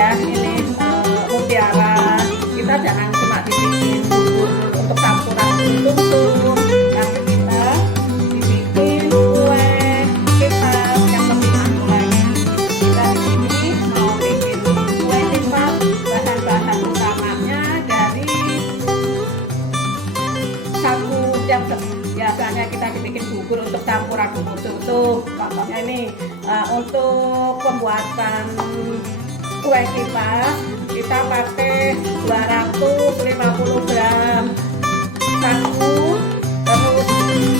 ya, ini mutiara. Kita jangan cuma dibikin bubur untuk campuran sum-sum, tapi kita dibikin kue kepas yang lebih mantul lagi. Kita di sini mau bikin kue kepas, bahan-bahan utamanya dari sagu yang biasanya kita dibikin bubur untuk campuran bubur tuh. Contohnya ini untuk pembuatan kue kipas kita pakai 250 gram sagu, terus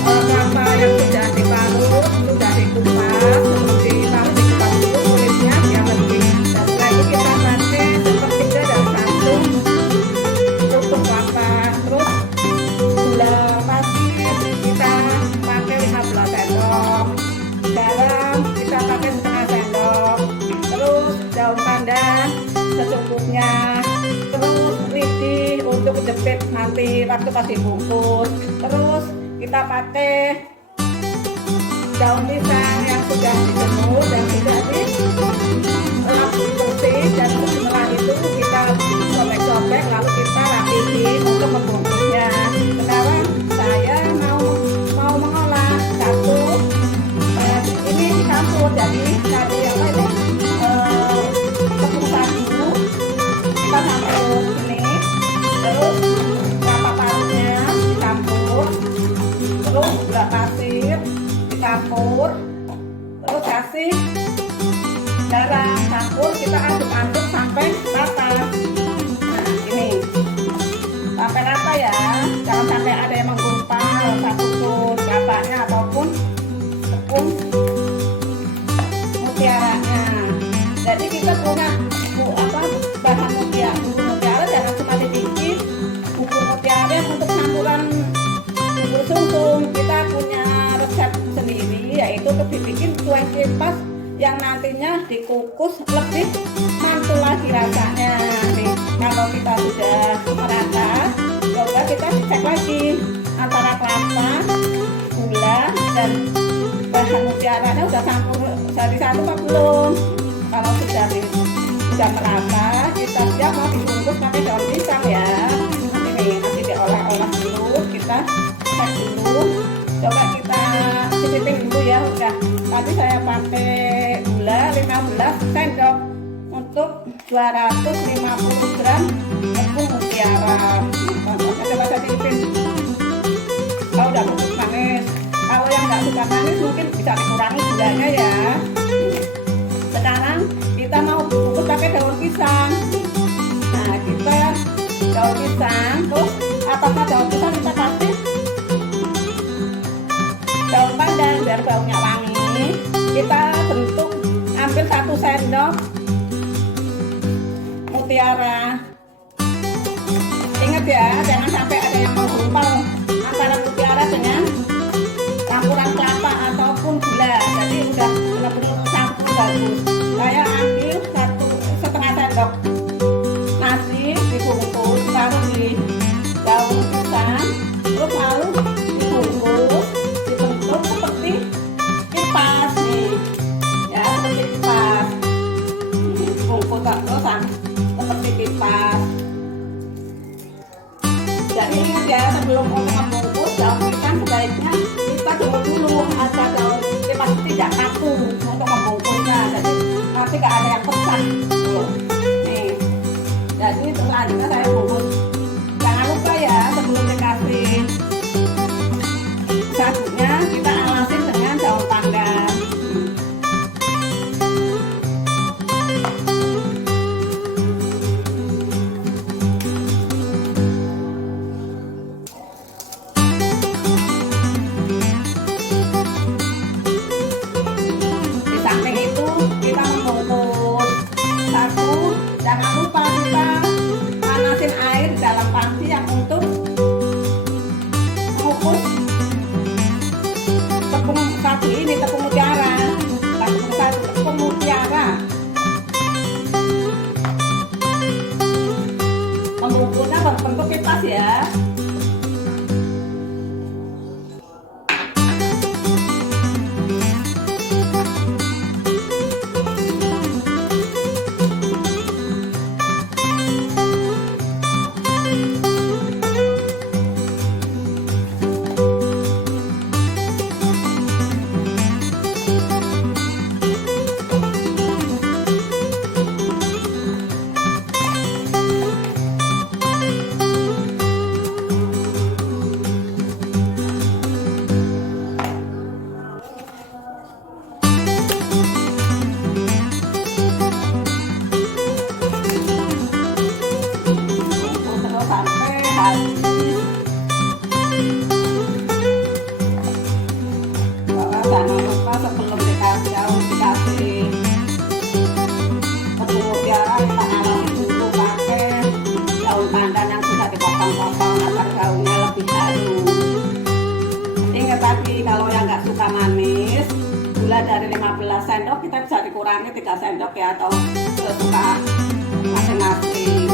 kelapa yang sudah diparut, sudah dikupas, ditaruh dikupas dulu kulitnya biar lebih. Dan setelah itu kita pakai sepertiga dari satu untuk kelapa, terus gula pasir kita pakai 15 sendok, garam kita pakai setengah sendok, terus daun pandan secukupnya, terus lidi untuk jepit nanti waktu pas dibungkus. Terus kita pakai daun pisang yang sudah dijemur dan sudah dilap bersih, dan setelah itu kita sobek-sobek lalu kita rapihin untuk membungkusnya. Sekarang saya mau mengolah satu ini dicampur, jadi dari apa ini tepung sagu kita campur ini, terus kelapa parutnya dicampur, terus gula pasir dicampur, terus kasih garam, campur, kita aduk-aduk sampai rata. Nah ini sampai rata ya, jangan sampai ada yang menggumpal satupun kelapanya ataupun tepung mutiaranya. Jadi kita punya bahan mutiara jangan cuma dibikin bubur mutiara untuk campuran bubur sum-sum. Kita punya resep sendiri, yaitu untuk dibikin kue kipas yang nantinya dikukus lebih mantul lagi rasanya. Nih, kalau kita sudah merata, coba kita dicek lagi antara kelapa, gula, dan bahan mutiaranya udah campur dari satu apa belum. Kalau sudah merata, kita siap mau dibungkus pakai daun pisang ya. Nanti diolah-olah dulu, kita cek dulu. Coba kita cicipin dulu ya. Udah, tadi saya pakai gula 15 sendok untuk 250 gram tepung mutiara. Coba saya cicipin. Kalau udah cukup manis, kalau yang nggak suka manis mungkin bisa dikurangi gulanya ya. Sekarang kita mau bungkus pakai daun pisang. Nah, kita daun pisang, terus atasnya daun pisang kita kasih daun pandan biar baunya wangi. Kita bentuk, ambil 1 sendok mutiara. Ingat ya, jangan sampai ada yang menggumpal antara mutiara dengan campuran kelapa ataupun gula. Jadi udah benar-benar campur bagus. Saya ambil 1,5 sendok nasi dibungkus, taruh di daun pisang, terus lalu dibungkus, dibentuk seperti kipas nih ya, seperti kipas. Dibungkus terus seperti kipas. Jadi ingat ya, sebelum membungkus daun pisang sebaiknya kita dulu agar daun kipas tidak kaku untuk membungkusnya. Jadi nanti nggak ada yang pecah tuh. Nih, jadi selanjutnya saya bungkus. Jangan lupa ya, sebelum dikasih sagunya kita alasin dengan daun pandan. Di samping itu kita membungkus sagu, jangan lupa kita panasin air di dalam panci yang untuk mengukus tepung sagu ini, tepung mutiara. Tepung mutiara. Membungkusnya berbentuk kipas ya. mulai dari 15 sendok kita bisa dikurangi 3 sendok ya, atau sesuka masing-masing.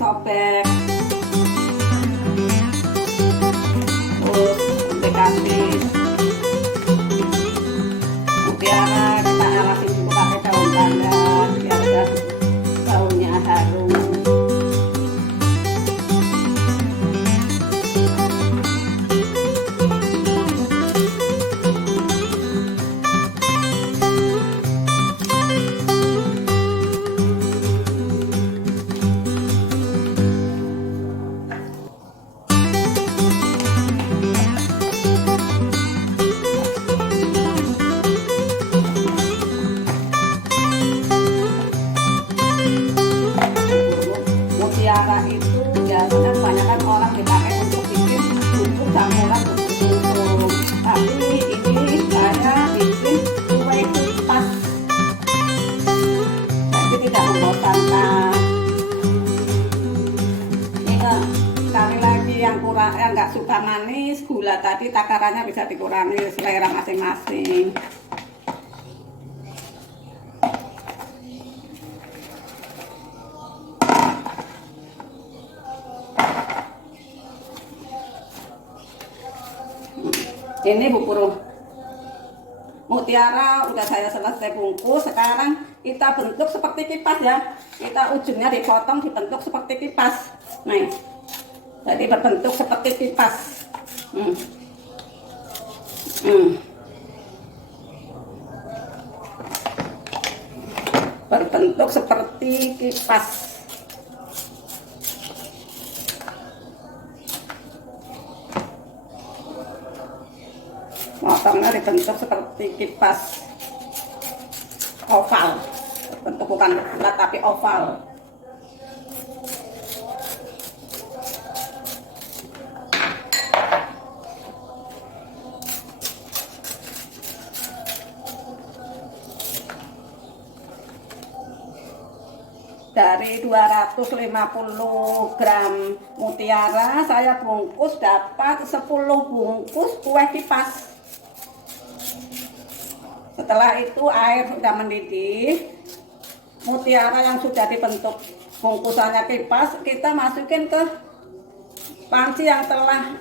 Sobek terus dikasih mutiara, kita alasin dulu pakai daun pandan biar daunnya harum. Mutiara itu biasanya kebanyakan orang dipakai untuk bikin bubur campuran bubur sum-sum, tapi ini saya bikin kue kupas, jadi tidak membosankan. Ingat, sekali lagi yang kurang, yang nggak suka manis, gula tadi takarannya bisa dikurangi selera masing-masing. Ini bubur mutiara udah saya selesai bungkus. Sekarang kita bentuk seperti kipas ya. Kita ujungnya dipotong dibentuk seperti kipas. Nih, jadi berbentuk seperti kipas. Berbentuk seperti kipas. Motongnya dibentuk seperti kipas oval, bentuk bukan bulat tapi oval. Dari 250 gram mutiara saya bungkus dapat 10 bungkus kue kipas. Setelah itu air sudah mendidih, mutiara yang sudah dibentuk bungkusannya kipas kita masukin ke panci yang telah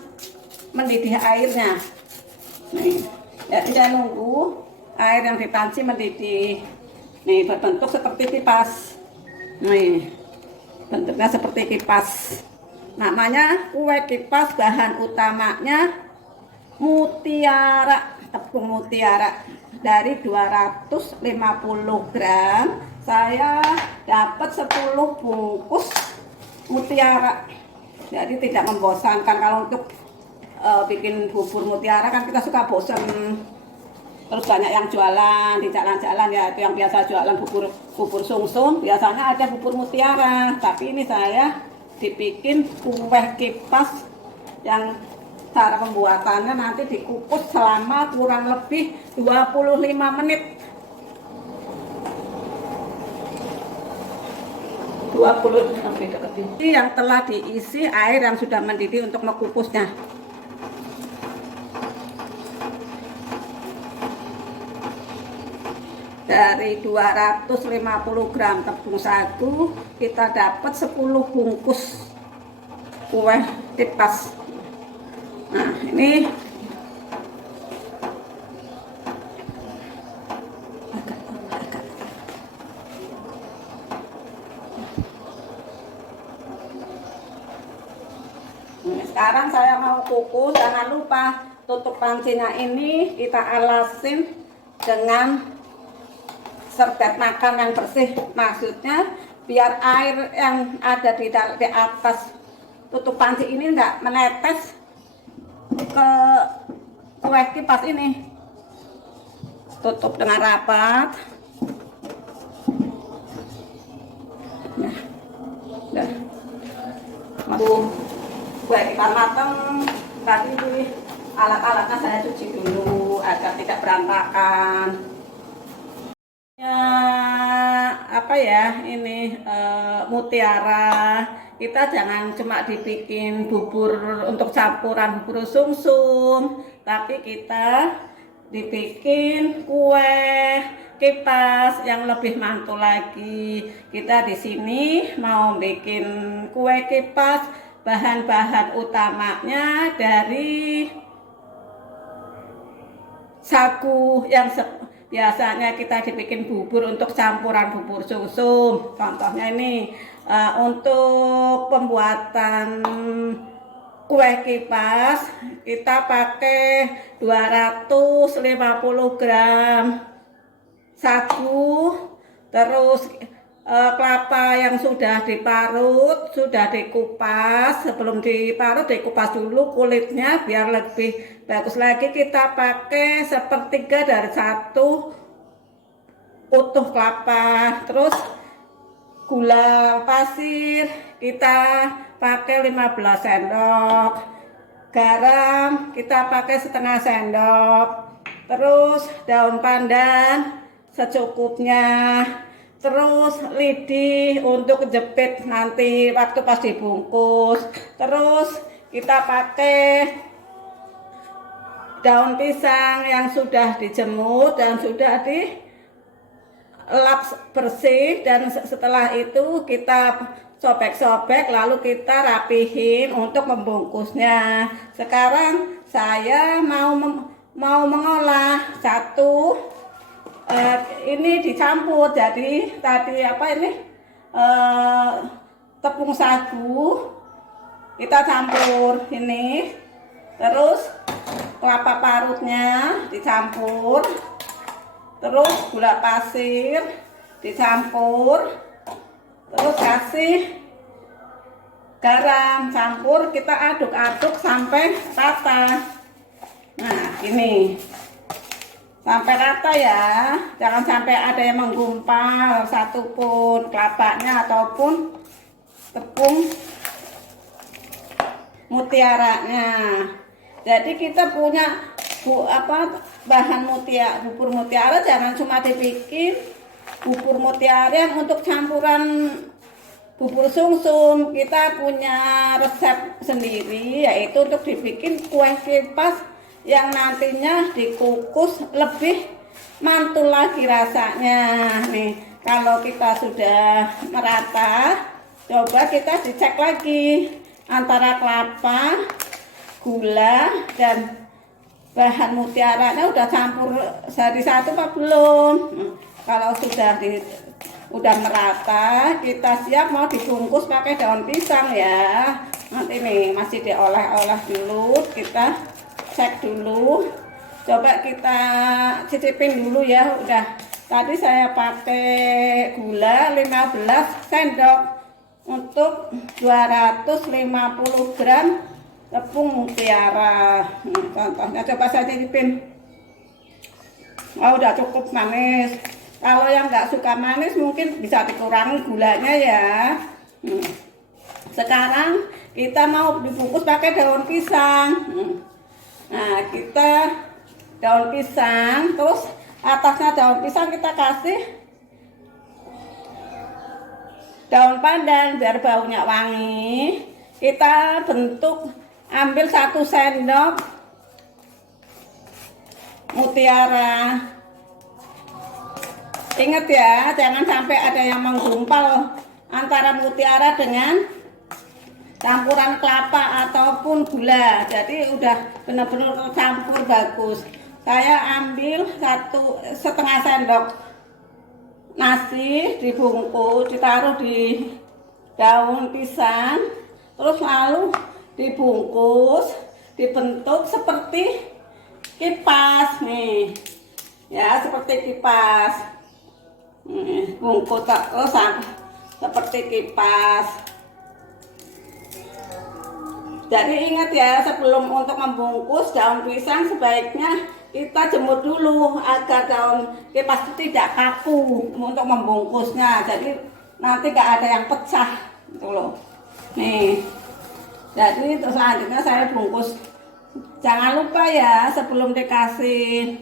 mendidih airnya. Nih, jadi saya nunggu air yang di panci mendidih. Nih, berbentuk seperti kipas. Nih, bentuknya seperti kipas. Namanya kue kipas, bahan utamanya mutiara, tepung mutiara. Dari 250 gram saya dapat 10 bungkus mutiara. Jadi tidak membosankan. Kalau untuk bikin bubur mutiara kan kita suka bosan, terus banyak yang jualan di jalan-jalan ya, itu yang biasa jualan bubur sum-sum biasanya ada bubur mutiara, tapi ini saya dibikin kue kipas yang cara pembuatannya nanti dikukus selama kurang lebih 25 menit. 20 sampai dekat ini yang telah diisi air yang sudah mendidih untuk mengukusnya. Dari 250 gram tepung sagu kita dapat 10 bungkus kue kipas. Nah, ini Sekarang saya mau kukus. Jangan lupa tutup pancinya ini kita alasin dengan serbet makan yang bersih. Maksudnya biar air yang ada di atas tutup panci ini enggak menetes ke kue kipas ini. Tutup dengan rapat. Nah, kue kipas matang. Tadi alat-alatnya saya cuci dulu agar tidak berantakan. Ya, apa ya ini mutiara. Kita jangan cuma dibikin bubur untuk campuran bubur sumsum, tapi kita dibikin kue kipas yang lebih mantul lagi. Kita di sini mau bikin kue kipas, bahan-bahan utamanya dari sagu yang biasanya kita dibikin bubur untuk campuran bubur sumsum. Contohnya ini untuk pembuatan kue kipas kita pakai 250 gram sagu, terus kelapa yang sudah diparut, sudah dikupas. Sebelum diparut dikupas dulu kulitnya biar lebih bagus lagi. Kita pakai 1/3 dari 1 utuh kelapa. Terus gula pasir kita pakai 15 sendok. Garam kita pakai 1/2 sendok. Terus daun pandan secukupnya. Terus lidi untuk jepit nanti waktu pas dibungkus. Terus kita pakai daun pisang yang sudah dijemur dan sudah dilap bersih, dan setelah itu kita sobek-sobek lalu kita rapihin untuk membungkusnya. Sekarang saya mau mengolah satu. Ini dicampur, jadi tadi apa ini tepung sagu kita campur ini, terus kelapa parutnya dicampur, terus gula pasir dicampur, terus kasih garam, campur, kita aduk-aduk sampai rata. Nah ini sampai rata ya, jangan sampai ada yang menggumpal satupun kelapanya ataupun tepung mutiaranya. Jadi kita punya bahan bubur mutiara, jangan cuma dibikin bubur mutiara untuk campuran bubur sumsum. Kita punya resep sendiri, yaitu untuk dibikin kue kipas yang nantinya dikukus lebih mantul lagi rasanya. Nih, kalau kita sudah merata, coba kita dicek lagi antara kelapa, gula, dan bahan mutiaranya udah campur sehari satu apa belum. Kalau udah merata, kita siap mau dibungkus pakai daun pisang ya. Nanti nih masih diolah-olah dulu, kita cek dulu, coba kita cicipin dulu ya. Udah, tadi saya pakai gula 15 sendok untuk 250 gram tepung mutiara. Contohnya coba saya cicipin. Oh, udah cukup manis. Kalau yang nggak suka manis mungkin bisa dikurangi gulanya ya. Sekarang kita mau dibungkus pakai daun pisang. Nah, kita daun pisang, terus atasnya daun pisang kita kasih daun pandan biar baunya wangi. Kita ambil 1 sendok mutiara. Ingat ya, jangan sampai ada yang menggumpal antara mutiara dengan campuran kelapa ataupun gula. Jadi udah benar-benar tercampur bagus. Saya ambil 1,5 sendok nasi dibungkus, ditaruh di daun pisang, terus lalu dibungkus, dibentuk seperti kipas nih ya, seperti kipas. Bungkus terus seperti kipas. Jadi ingat ya, sebelum untuk membungkus daun pisang sebaiknya kita jemur dulu agar daun kipas itu tidak kaku untuk membungkusnya. Jadi nanti gak ada yang pecah gitu loh. Nih, jadi terus selanjutnya saya bungkus. Jangan lupa ya, sebelum dikasih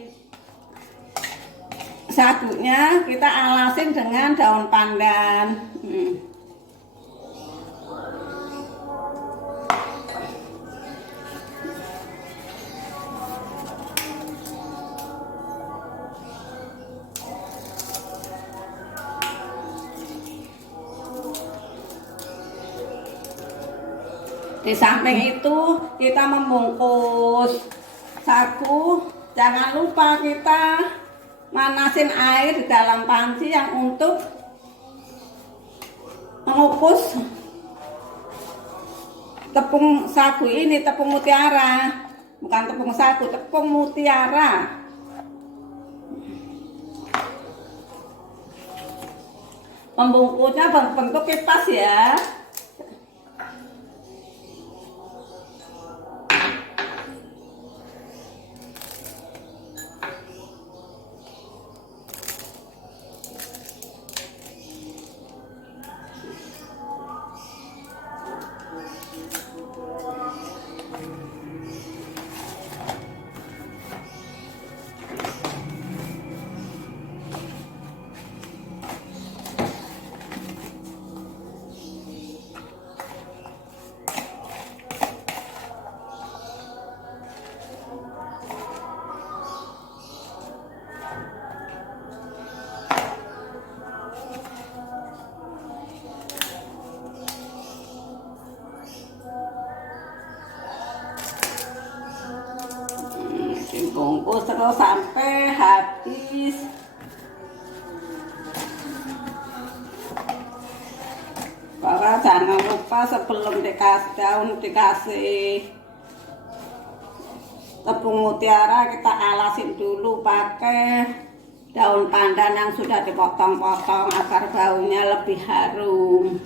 sagunya kita alasin dengan daun pandan. Di samping itu kita membungkus sagu, jangan lupa kita manasin air di dalam panci yang untuk mengukus tepung sagu ini, tepung mutiara, bukan tepung sagu, tepung mutiara. Membungkusnya berbentuk kipas ya. Bungkus terus sampai habis. Bahwa jangan lupa sebelum dikasih daun, dikasih tepung mutiara, kita alasin dulu pakai daun pandan yang sudah dipotong-potong agar baunya lebih harum.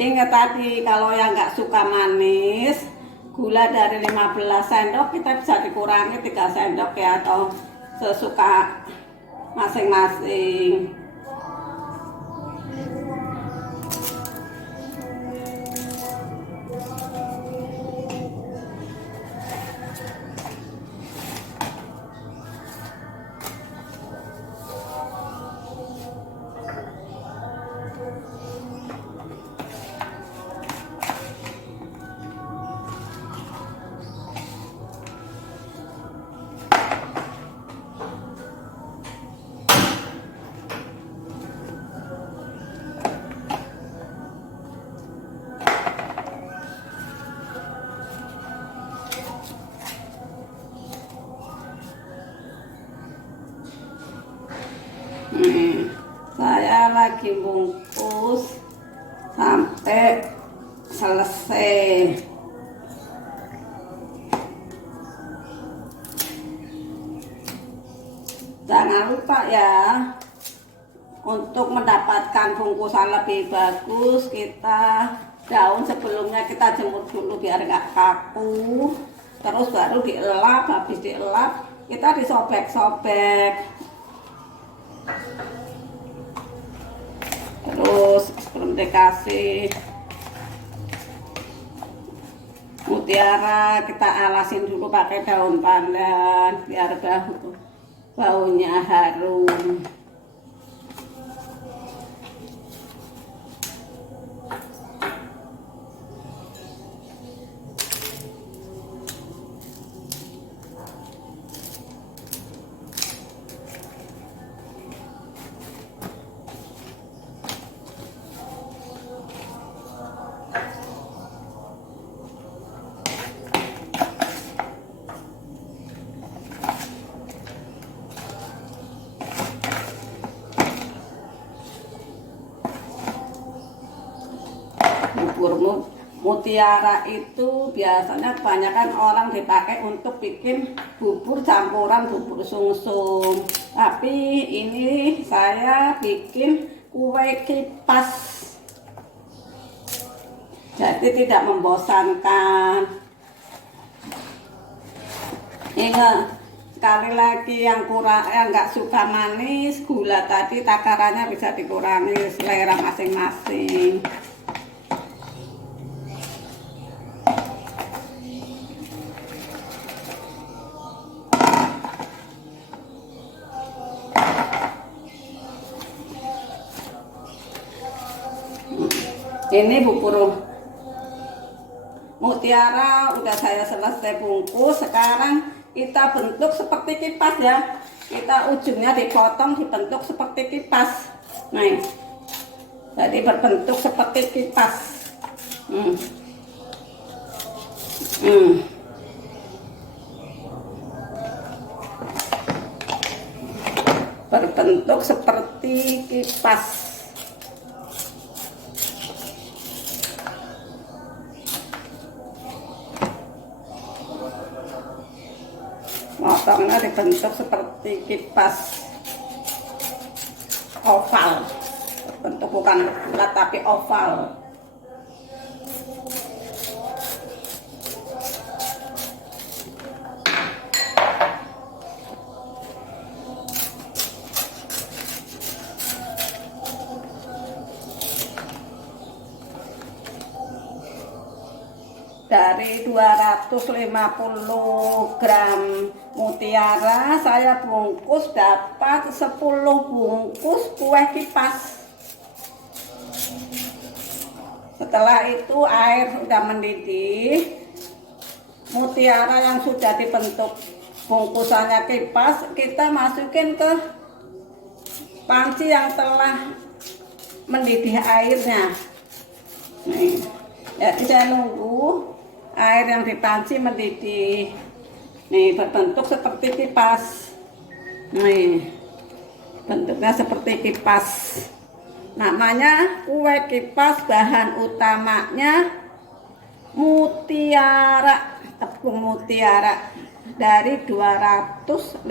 Ingat tadi, kalau yang nggak suka manis, gula dari 15 sendok kita bisa dikurangi 3 sendok ya, atau sesuka masing-masing. Saya lagi bungkus sampai selesai. Jangan lupa ya, untuk mendapatkan bungkusan lebih bagus, kita daun sebelumnya kita jemur dulu biar nggak kaku, terus baru dielap. Habis dielap kita disobek-sobek. Terus sebelum dikasih mutiara kita alasin dulu pakai daun pandan biar baunya harum. mutiara itu biasanya kebanyakan orang dipakai untuk bikin bubur campuran bubur sungsum. Tapi ini saya bikin kue kipas. Jadi tidak membosankan. Ingat, sekali lagi yang nggak suka manis, gula tadi takarannya bisa dikurangi selera masing-masing. Ini bubur mutiara udah saya selesai bungkus. Sekarang kita bentuk seperti kipas ya. Kita ujungnya dipotong dibentuk seperti kipas. Nah, jadi berbentuk seperti kipas. Berbentuk seperti kipas. Potongnya dibentuk seperti kipas oval, bentuk bukan bulat tapi oval. Dari 250 gram mutiara saya bungkus dapat 10 bungkus kue kipas. Setelah itu air sudah mendidih, mutiara yang sudah dibentuk bungkusannya kipas kita masukin ke panci yang telah mendidih airnya. Nih, jadi saya nunggu air yang di panci mendidih. Nih, berbentuk seperti kipas. Nih, bentuknya seperti kipas. Namanya kue kipas, bahan utamanya mutiara, tepung mutiara. Dari 250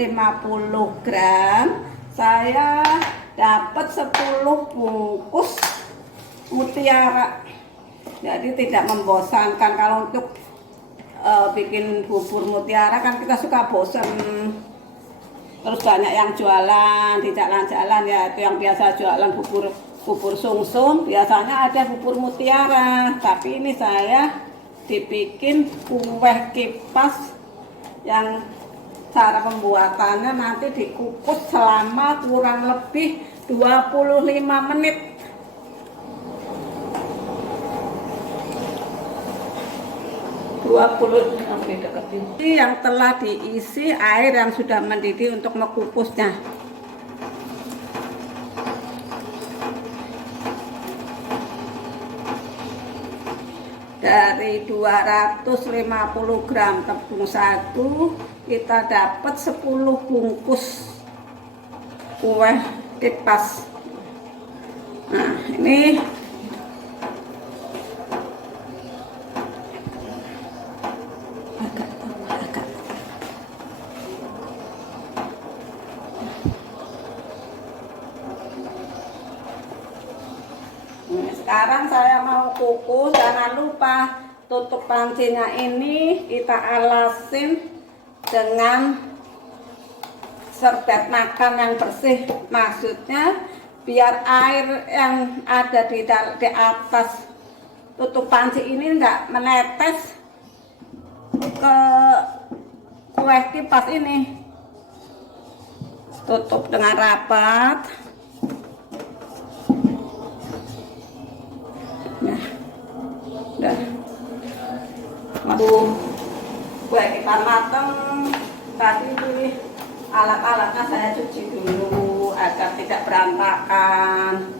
gram saya dapat 10 bungkus mutiara. Jadi tidak membosankan. Kalau untuk bikin bubur mutiara kan kita suka bosan, terus banyak yang jualan di jalan-jalan ya, itu yang biasa jualan bubur sungsum biasanya ada bubur mutiara. Tapi ini saya dibikin kue kipas yang cara pembuatannya nanti dikukus selama kurang lebih 25 menit. Ini yang telah diisi air yang sudah mendidih untuk mengukusnya. Dari 250 gram tepung satu kita dapat 10 bungkus kue kipas. Nah, ini sekarang saya mau kukus. Jangan lupa tutup pancinya ini kita alasin dengan serbet makan yang bersih. Maksudnya biar air yang ada di atas tutup panci ini enggak menetes ke kue kipas ini. Tutup dengan rapat. Nah, udah. Kue kipas mateng. Tadi alat-alatnya saya cuci dulu agar tidak berantakan.